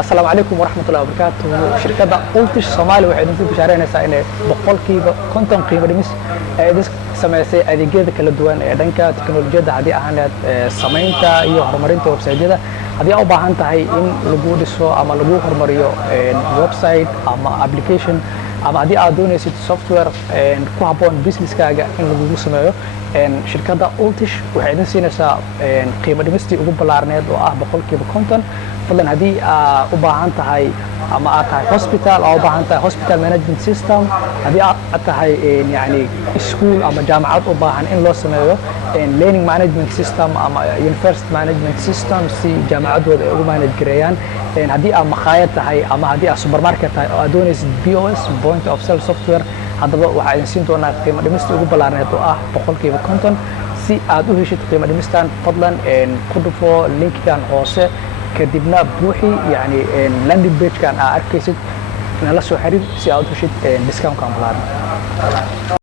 السلام عليكم ورحمة الله وبركاته. شركة أولتش Soomaali waxay idinku bishaareynaysaa inay boqolkiiba 50 qiimo dhimis ay idin samaysay adeegyada kala duwan ee dhanka tiknoolajiyadda haddii ahaaneed samaynta iyo horumarinta website-yada haddii aad u baahan tahay in lagu dhiso ama lagu horumariyo website ama application ama haddii aad doonaysid software ku habboon businesskaaga in lagugu sameeyo shirkadda Ultish waxay idin siinaysaa qiimo dhimistii ugu ballaarneed oo ah boqolkiiba 50 fadlan haddii aad u baahan tahay ama aad tahay hospital oo u baahan tahay hospital management system haddii aad tahay yani school ama jaamacad u baahan in loo sameeyo learning management system ama university management system si jaamacadooda ay ugu manage gareeyaan haddii aad maqaayad tahay ama haddii aad supermarket tahay oo aad doonaysid POS point of sale software haddaba waxaa idin siin doonaa qiimo dhimistii ugu ballaarneed oo ah boqolkiiba 50 si aad u heshid qiimo dhimistan fadlan ku dhufo linkigan hoose kadibna buuxi yani landing page kan aad arkaysid nala soo xiriir si aad u heshid discount kan ballaaran